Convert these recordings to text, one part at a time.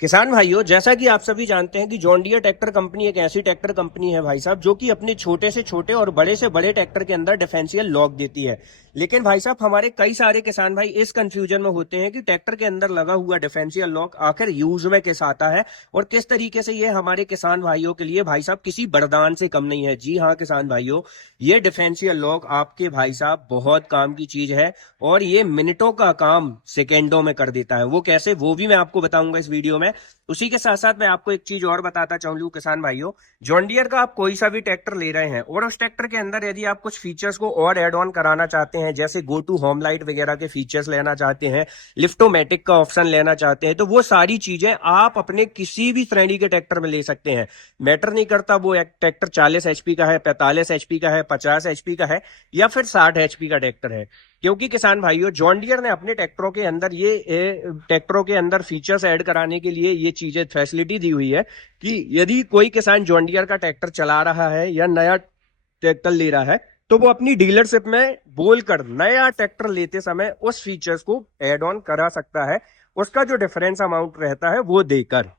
किसान भाइयों, जैसा कि आप सभी जानते हैं कि जॉन डियर ट्रैक्टर कंपनी एक ऐसी ट्रैक्टर कंपनी है भाई साहब, जो कि अपने छोटे से छोटे और बड़े से बड़े ट्रैक्टर के अंदर डिफरेंशियल लॉक देती है। लेकिन भाई साहब, हमारे कई सारे किसान भाई इस कंफ्यूजन में होते हैं कि ट्रैक्टर के अंदर लगा हुआ डिफरेंशियल लॉक आखिर यूज में कैसे आता है और किस तरीके से ये हमारे किसान भाइयों के लिए भाई साहब किसी वरदान से कम नहीं है। जी हाँ किसान भाइयों, ये डिफरेंशियल लॉक आपके भाई साहब बहुत काम की चीज है और ये मिनटों का काम सेकेंडों में कर देता है। वो कैसे, वो भी मैं आपको बताऊंगा इस वीडियो में। उसी के साथ साथ मैं आपको एक चीज और बताता चाहूँ किसान भाइयों, जॉन डियर का आप कोई सा भी ट्रैक्टर ले रहे हैं और उस ट्रैक्टर के अंदर यदि आप कुछ फीचर्स को और एड ऑन कराना चाहते हैं, जैसे गो टू होम लाइट वगैरह के फीचर्स लेना चाहते हैं, लिफ्टोमेटिक का ऑप्शन लेना चाहते हैं, तो वो सारी चीजें आप अपने किसी भी श्रेणी के ट्रैक्टर में ले सकते हैं। मैटर नहीं करता वो एक ट्रैक्टर 40 HP का है, 45 HP का है, 50 HP का है या फिर 60 HP का ट्रैक्टर है। क्योंकि किसान भाइयों, जॉन डियर ने अपने ट्रैक्टरों के अंदर ट्रैक्टरों के अंदर फीचर्स ऐड कराने के लिए ये चीजें फैसिलिटी दी हुई है कि यदि कोई किसान जॉन डियर का ट्रैक्टर चला रहा है या नया ट्रैक्टर ले रहा है, तो वो अपनी डीलरशिप में बोलकर नया ट्रैक्टर लेते समय उस फीचर्स को ऐड ऑन करा सकता है, उसका जो डिफरेंस अमाउंट रहता है वो देकर।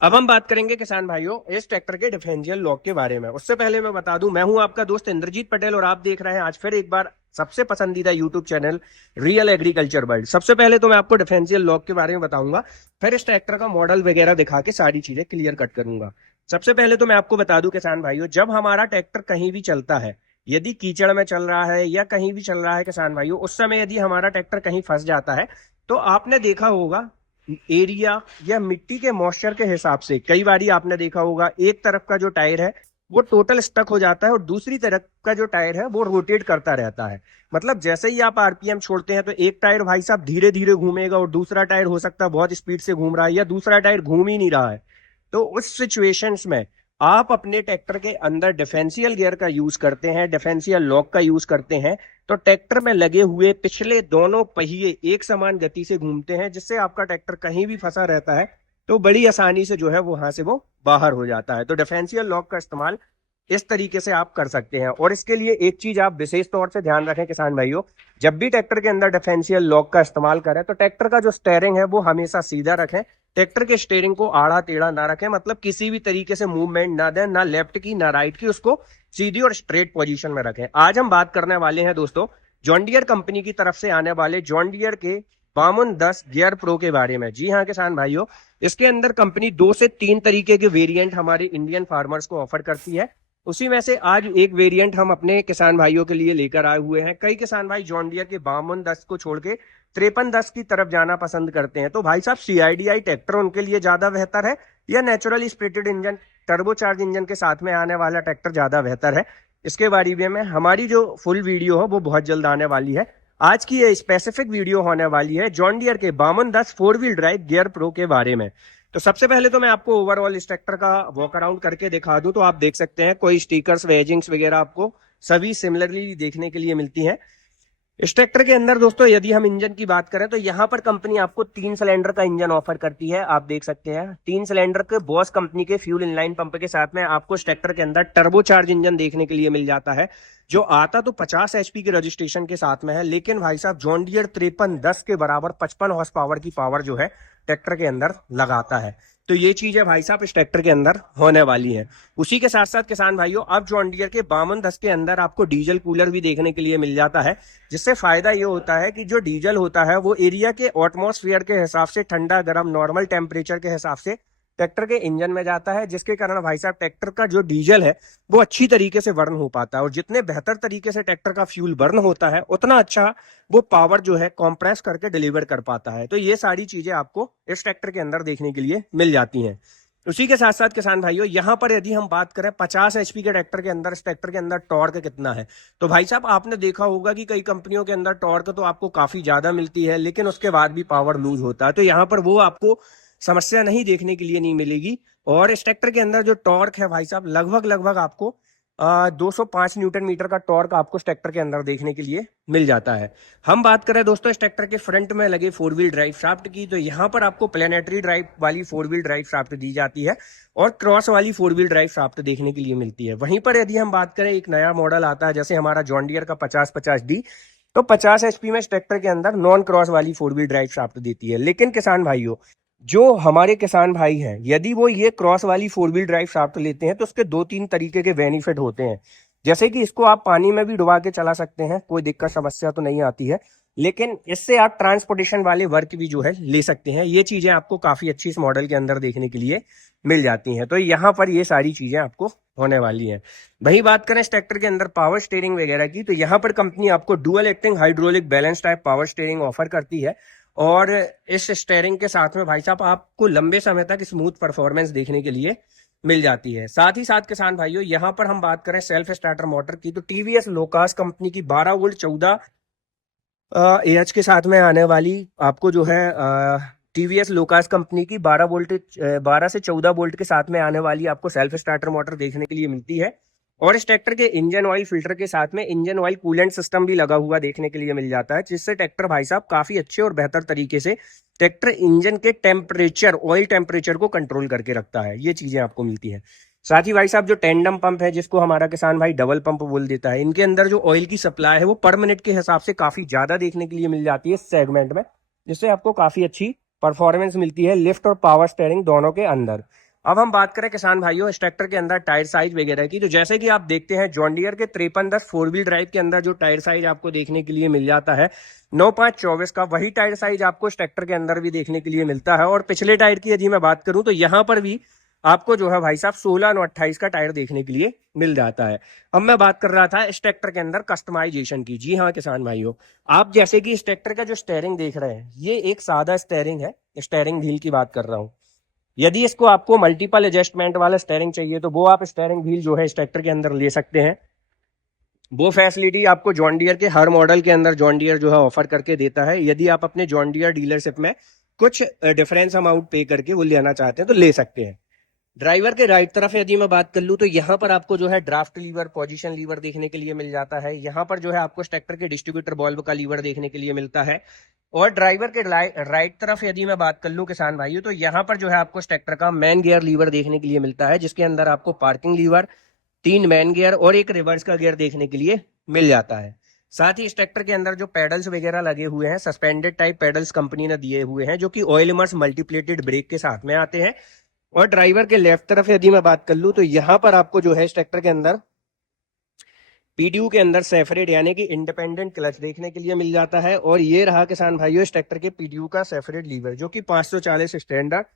अब हम बात करेंगे किसान भाइयों इस ट्रैक्टर के डिफरेंशियल लॉक के बारे में। उससे पहले मैं बता दूं, मैं हूं आपका दोस्त इंद्रजीत पटेल और आप देख रहे हैं आज फिर एक बार सबसे पसंदीदा YouTube channel real agriculture world. सबसे पहले तो मैं आपको डिफरेंशियल लॉक के बारे में बताऊंगा, फिर इस ट्रैक्टर का मॉडल वगैरह दिखा के सारी चीजें क्लियर कट करूंगा। सबसे पहले तो मैं आपको बता दूं किसान भाइयों, जब हमारा ट्रैक्टर कहीं भी चलता है, यदि कीचड़ में चल रहा है या कहीं भी चल रहा है किसान भाइयों, उस समय यदि हमारा ट्रैक्टर कहीं फंस जाता है, तो आपने देखा होगा एरिया या मिट्टी के मॉइस्चर के हिसाब से कई बारी आपने देखा होगा एक तरफ का जो टायर है वो टोटल स्टक हो जाता है और दूसरी तरफ का जो टायर है वो रोटेट करता रहता है। मतलब जैसे ही आप आरपीएम छोड़ते हैं तो एक टायर भाई साहब धीरे धीरे घूमेगा और दूसरा टायर हो सकता है बहुत स्पीड से घूम रहा है या दूसरा टायर घूम ही नहीं रहा है। तो उस सिचुएशंस में आप अपने ट्रैक्टर के अंदर डिफरेंशियल गियर का यूज करते हैं, डिफरेंशियल लॉक का यूज करते हैं, तो ट्रैक्टर में लगे हुए पिछले दोनों पहिए एक समान गति से घूमते हैं, जिससे आपका ट्रैक्टर कहीं भी फंसा रहता है तो बड़ी आसानी से जो है वो वहां से वो बाहर हो जाता है। तो डिफरेंशियल लॉक का इस्तेमाल इस तरीके से आप कर सकते हैं। और इसके लिए एक चीज आप विशेष तौर से ध्यान रखें किसान भाइयों, जब भी ट्रैक्टर के अंदर डिफरेंशियल लॉक का इस्तेमाल करें तो ट्रैक्टर का जो स्टेयरिंग है वो हमेशा सीधा रखें। ट्रैक्टर के स्टेयरिंग को आड़ा टेढ़ा ना रखें, मतलब किसी भी तरीके से मूवमेंट ना दें, ना लेफ्ट की ना राइट की, उसको सीधी और स्ट्रेट पोजीशन में रखें। आज हम बात करने वाले हैं दोस्तों जॉन डियर कंपनी की तरफ से आने वाले जॉन डियर के 5210 गियर प्रो के बारे में। जी हाँ किसान भाइयों, इसके अंदर कंपनी 2 से 3 तरीके के वेरिएंट हमारे इंडियन फार्मर्स को ऑफर करती है। उसी में से आज एक वेरिएंट हम अपने किसान भाइयों के लिए लेकर आए हुए हैं। कई किसान भाई जॉन डियर के 5210 को छोड़ के 5310 की तरफ जाना पसंद करते हैं, तो भाई साहब सीआईडीआई ट्रैक्टर उनके लिए ज्यादा बेहतर है या naturally splitted engine turbocharge engine के साथ में आने वाला ट्रैक्टर ज्यादा बेहतर है? इसके बारे में हमारी जो फुल वीडियो है वो बहुत जल्द आने वाली है। आज की ये स्पेसिफिक वीडियो होने वाली है जॉन डियर के 5210 4 व्हील ड्राइव गियर प्रो के बारे में। तो सबसे पहले तो मैं आपको ओवरऑल इस ट्रैक्टर का वॉक अराउंड करके दिखा दूं, तो आप देख सकते हैं कोई स्टिकर्स वेजिंग्स वगैरह आपको सभी सिमिलरली देखने के लिए मिलती हैं। इस ट्रैक्टर के अंदर दोस्तों यदि हम इंजन की बात करें तो यहाँ पर कंपनी आपको 3 सिलेंडर का इंजन ऑफर करती है। आप देख सकते हैं 3 सिलेंडर के बॉस कंपनी के फ्यूल इनलाइन पंप के साथ में आपको इस ट्रैक्टर के अंदर टर्बोचार्ज इंजन देखने के लिए मिल जाता है, जो आता तो 50 HP के रजिस्ट्रेशन के साथ में है, लेकिन भाई साहब जॉन डियर 5310 के बराबर 55 हॉर्स पावर की पावर जो है ट्रैक्टर के अंदर लगाता है। तो ये चीज है भाई साहब इस ट्रैक्टर के अंदर होने वाली है। उसी के साथ साथ किसान भाइयों, अब जॉन डियर के 5210 के अंदर आपको डीजल कूलर भी देखने के लिए मिल जाता है, जिससे फायदा ये होता है कि जो डीजल होता है वो एरिया के एटमॉस्फेयर के हिसाब से ठंडा गर्म नॉर्मल टेम्परेचर के हिसाब से ट्रैक्टर के इंजन में जाता है, जिसके कारण भाई साहब ट्रैक्टर का जो डीजल है वो अच्छी तरीके से बर्न हो पाता है। और जितने बेहतर तरीके से ट्रैक्टर का फ्यूल बर्न होता है उतना अच्छा वो पावर जो है कंप्रेस करके डिलीवर कर पाता है। तो ये सारी चीजें आपको इस ट्रैक्टर के अंदर देखने के लिए मिल जाती हैं। उसी के साथ साथ किसान भाइयों, यहाँ पर यदि हम बात करें 50 HP के ट्रैक्टर के अंदर, इस ट्रैक्टर के अंदर टॉर्क कितना है, तो भाई साहब आपने देखा होगा कि कई कंपनियों के अंदर टॉर्क तो आपको काफी ज्यादा मिलती है लेकिन उसके बाद भी पावर लूज होता है, तो यहाँ पर वो आपको समस्या नहीं देखने के लिए नहीं मिलेगी। और इस ट्रैक्टर के अंदर जो टॉर्क है भाई साहब लगभग लगभग आपको 205 न्यूटन मीटर का टॉर्क आपको इस ट्रैक्टर के अंदर देखने के लिए मिल जाता है। हम बात करें दोस्तों इस ट्रैक्टर के फ्रंट में लगे 4 व्हील ड्राइव शाफ्ट की, तो यहाँ पर आपको प्लेनेटरी ड्राइव वाली 4 व्हील ड्राइव शाफ्ट दी जाती है और क्रॉस वाली 4 व्हील ड्राइव शाफ्ट देखने के लिए मिलती है। वहीं पर यदि हम बात करें एक नया मॉडल आता है जैसे हमारा जॉन डियर का 5050D, तो 50 HP में इस ट्रैक्टर के अंदर नॉन क्रॉस वाली 4 व्हील ड्राइव शाफ्ट देती है। लेकिन किसान भाइयों जो हमारे किसान भाई हैं, यदि वो ये क्रॉस वाली 4 व्हील ड्राइव शाफ्ट लेते हैं तो उसके 2-3 तरीके के बेनिफिट होते हैं। जैसे कि इसको आप पानी में भी डुबा के चला सकते हैं, कोई दिक्कत समस्या तो नहीं आती है, लेकिन इससे आप ट्रांसपोर्टेशन वाले वर्क भी जो है ले सकते हैं। ये चीजें आपको काफी अच्छी इस मॉडल के अंदर देखने के लिए मिल जाती हैं। तो यहाँ पर ये सारी चीजें आपको होने वाली हैं। वही बात करें इस ट्रैक्टर के अंदर पावर स्टीयरिंग वगैरह की, तो यहाँ पर कंपनी आपको dual acting hydraulic balance type power steering offer करती है। और इस स्टीयरिंग के साथ में भाई साहब आपको लंबे समय तक स्मूथ परफॉर्मेंस देखने के लिए मिल जाती है। साथ ही साथ किसान भाइयों, यहाँ पर हम बात करें सेल्फ स्टार्टर मोटर की, तो टीवीएस लोकास कंपनी की 12 वोल्ट 14 एएच के साथ में आने वाली आपको जो है टीवीएस लोकास कंपनी की 12 से 14 वोल्ट के साथ में आने वाली आपको सेल्फ स्टार्टर मोटर देखने के लिए मिलती है। और इस ट्रैक्टर के इंजन ऑयल फिल्टर के साथ में इंजन ऑयल कूलेंट सिस्टम भी लगा हुआ देखने के लिए मिल जाता है, जिससे ट्रैक्टर भाई साहब काफी अच्छे और बेहतर तरीके से ट्रैक्टर इंजन के टेम्परेचर, ऑयल टेम्परेचर को कंट्रोल करके रखता है। ये चीजें आपको मिलती है। साथ ही भाई साहब जो टेंडम पंप है, जिसको हमारा किसान भाई डबल पंप बोल देता है, इनके अंदर जो ऑयल की सप्लाई है वो पर मिनट के हिसाब से काफी ज्यादा देखने के लिए मिल जाती है इस सेगमेंट में, जिससे आपको काफी अच्छी परफॉर्मेंस मिलती है लिफ्ट और पावर स्टीयरिंग दोनों के अंदर। अब हम बात करें किसान भाइयों इस ट्रैक्टर के अंदर टायर साइज वगैरह की, तो जैसे कि आप देखते हैं जॉन डियर के 5310 4 व्हील ड्राइव के अंदर जो टायर साइज आपको देखने के लिए मिल जाता है 9.5-24 का, वही टायर साइज आपको इस ट्रैक्टर के अंदर भी देखने के लिए मिलता है। और पिछले टायर की यदि मैं बात करूं तो यहाँ पर भी आपको जो है भाई साहब 16-9-28 का टायर देखने के लिए मिल जाता है। अब मैं बात कर रहा था इस ट्रैक्टर के अंदर कस्टमाइजेशन की। जी हाँ किसान भाइयों, आप जैसे कि इस ट्रैक्टर का जो स्टेयरिंग देख रहे हैं, ये एक सादा स्टेयरिंग है, स्टेयरिंग व्हील की बात कर रहा हूँ। यदि इसको आपको मल्टीपल एडजस्टमेंट वाला स्टेयरिंग चाहिए तो वो आप स्टेयरिंग व्हील जो है इस ट्रैक्टर के अंदर ले सकते हैं। वो फैसिलिटी आपको जॉन डियर के हर मॉडल के अंदर जॉन डियर जो है ऑफर करके देता है। यदि आप अपने जॉन डियर डीलरशिप में कुछ डिफरेंस अमाउंट पे करके वो लेना चाहते हैं तो ले सकते हैं। ड्राइवर के राइट तरफ यदि मैं बात कर लूँ तो यहाँ पर आपको जो है ड्राफ्ट लीवर, पोजीशन लीवर देखने के लिए मिल जाता है। यहाँ पर जो है आपको ट्रैक्टर के डिस्ट्रीब्यूटर बॉल्व का लीवर देखने के लिए मिलता है। और ड्राइवर के राइट तरफ यदि मैं बात कर लूँ किसान भाइयों, तो यहाँ पर जो है आपको ट्रैक्टर का मैन गियर लीवर देखने के लिए मिलता है, जिसके अंदर आपको पार्किंग लीवर, 3 मैन गियर और एक रिवर्स का गियर देखने के लिए मिल जाता है। साथ ही इस ट्रैक्टर के अंदर जो पेडल्स वगैरह लगे हुए हैं, सस्पेंडेड टाइप पेडल्स कंपनी ने दिए हुए हैं, जो कि ऑयल इमर्स मल्टीप्लेटेड ब्रेक के साथ में आते हैं। और ड्राइवर के लेफ्ट तरफ यदि मैं बात कर लूं तो यहाँ पर आपको जो है इस ट्रैक्टर के अंदर पीडीयू के अंदर सेपरेट यानी कि इंडिपेंडेंट क्लच देखने के लिए मिल जाता है। और ये रहा किसान भाइयों इस ट्रैक्टर के पीडीयू का सेपरेट लीवर, जो कि 540 स्टैंडर्ड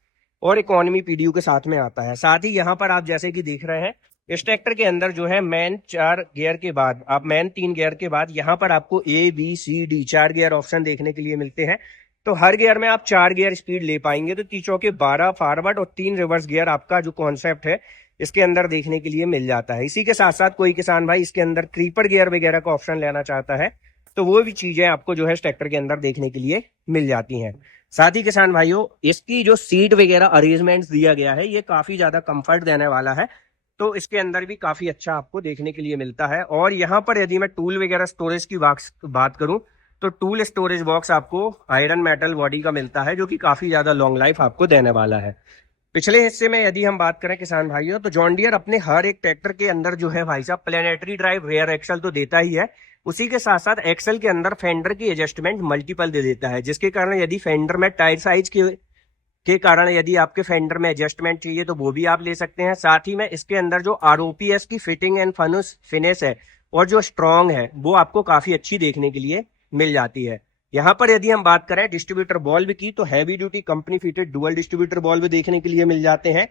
और इकोनॉमी पीडीयू के साथ में आता है। साथ ही यहाँ पर आप जैसे कि देख रहे हैं इस ट्रैक्टर के अंदर जो है मैन 4 गियर के बाद, आप मैन 3 गियर के बाद यहाँ पर आपको A B C D 4 gear option देखने के लिए मिलते हैं। तो हर गियर में आप 4 गियर स्पीड ले पाएंगे। तो 3 चौके 12 फॉरवर्ड और 3 रिवर्स गियर आपका जो कॉन्सेप्ट है इसके अंदर देखने के लिए मिल जाता है। इसी के साथ साथ कोई किसान भाई इसके अंदर क्रीपर गियर वगैरह का ऑप्शन लेना चाहता है तो वो भी चीजें आपको जो है ट्रैक्टर के अंदर देखने के लिए मिल जाती हैं। साथ ही किसान भाइयों इसकी जो सीट वगैरह अरेंजमेंट दिया गया है ये काफी ज्यादा कंफर्ट देने वाला है, तो इसके अंदर भी काफी अच्छा आपको देखने के लिए मिलता है। और यहाँ पर यदि मैं टूल वगैरह स्टोरेज की बात करूं तो टूल स्टोरेज बॉक्स आपको आयरन मेटल बॉडी का मिलता है, जो कि काफी ज्यादा लॉन्ग लाइफ आपको देने वाला है। पिछले हिस्से में यदि हम बात करें किसान भाइयों, तो जॉन डियर अपने हर एक ट्रैक्टर के अंदर जो है भाई साहब प्लेनेटरी ड्राइव रेयर एक्सल तो देता ही है, उसी के साथ साथ एक्सल के अंदर फेंडर की एडजस्टमेंट मल्टीपल दे देता है, जिसके कारण यदि फेंडर में टायर साइज के कारण यदि आपके फेंडर में एडजस्टमेंट चाहिए तो वो भी आप ले सकते हैं। साथ ही में इसके अंदर जो आरओपीएस की फिटिंग एंड फिनिश है और जो स्ट्रॉन्ग है वो आपको काफी अच्छी देखने के लिए मिल जाती है। यहाँ पर यदि हम बात करें डिस्ट्रीब्यूटर बॉल्व की, तो heavy duty company fitted dual distributor valve देखने के लिए मिल जाते हैं।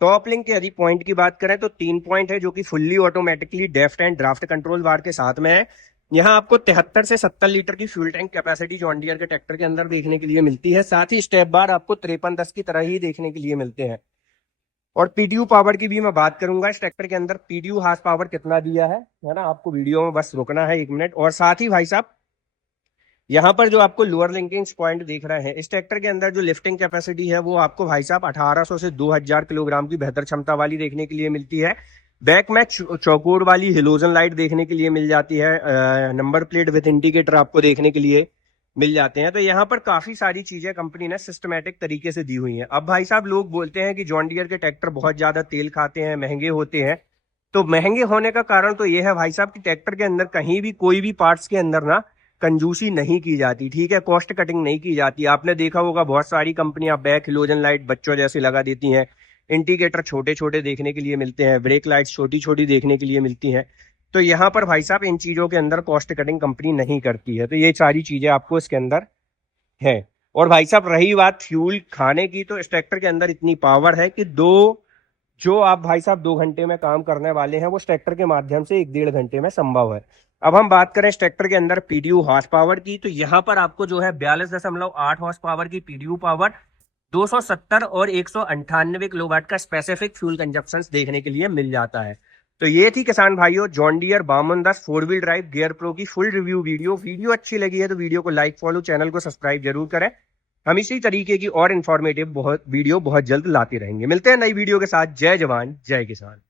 टॉप लिंक के यदि पॉइंट की बात करें तो 3 पॉइंट है, जो कि fully automatically deft and draft control bar के साथ में है। यहाँ आपको 73 से 70 लीटर की fuel tank capacity John Deere के ट्रैक्टर के अंदर देखने के लिए मिलती है। साथ ही स्टेप बार आपको 5310 की तरह ही देखने के लिए मिलते हैं। और पीडीयू पावर की भी मैं बात करूंगा, इस ट्रैक्टर के अंदर पीडीयू हार्स पावर कितना दिया है ना, आपको वीडियो में बस रुकना है 1 मिनट। और साथ ही भाई साहब यहाँ पर जो आपको लोअर लिंकिंग पॉइंट दिख रहे हैं, इस ट्रैक्टर के अंदर जो लिफ्टिंग कैपेसिटी है वो आपको भाई साहब 1800 से 2000 किलोग्राम की बेहतर क्षमता वाली देखने के लिए मिलती है। बैक में चौकोर वाली हेलोजन लाइट देखने के लिए मिल जाती है। नंबर प्लेट विद इंडिकेटर आपको देखने के लिए मिल जाते हैं। तो यहाँ पर काफी सारी चीजें कंपनी ने सिस्टमेटिक तरीके से दी हुई हैं। अब भाई साहब लोग बोलते हैं कि जॉन डियर के ट्रैक्टर बहुत ज्यादा तेल खाते हैं, महंगे होते हैं। तो महंगे होने का कारण तो ये है भाई साहब कि ट्रैक्टर के अंदर कहीं भी कोई भी पार्ट्स के अंदर ना कंजूसी नहीं की जाती, ठीक है, कॉस्ट कटिंग नहीं की जाती। आपने देखा होगा बहुत सारी कंपनियां बैक हेलोजन लाइट बच्चों जैसे लगा देती हैं, इंडिकेटर छोटे छोटे देखने के लिए मिलते हैं, ब्रेक लाइट्स छोटी छोटी देखने के लिए मिलती हैं। तो यहाँ पर भाई साहब इन चीजों के अंदर कॉस्ट कटिंग कंपनी नहीं करती है। तो ये सारी चीजें आपको इसके अंदर है। और भाई साहब रही बात फ्यूल खाने की, तो इस ट्रैक्टर के अंदर इतनी पावर है कि जो आप भाई साहब 2 घंटे में काम करने वाले हैं वो इस ट्रैक्टर के माध्यम से 1-1.5 घंटे में संभव है। अब हम बात करें इस ट्रैक्टर के अंदर पीडीयू हॉर्स पावर की, तो यहाँ पर आपको जो है 42.8 हॉर्स पावर की पीडीयू पावर, 270 और 198 किलोवाट का स्पेसिफिक फ्यूल कंजप्शन देखने के लिए मिल जाता है। तो ये थी किसान भाइयों John Deere 5210 4 wheel drive gear pro की फुल रिव्यू वीडियो अच्छी लगी है तो वीडियो को लाइक फॉलो, चैनल को सब्सक्राइब जरूर करें। हम इसी तरीके की और इन्फॉर्मेटिव वीडियो बहुत जल्द लाते रहेंगे। मिलते हैं नई वीडियो के साथ। जय जवान जय किसान।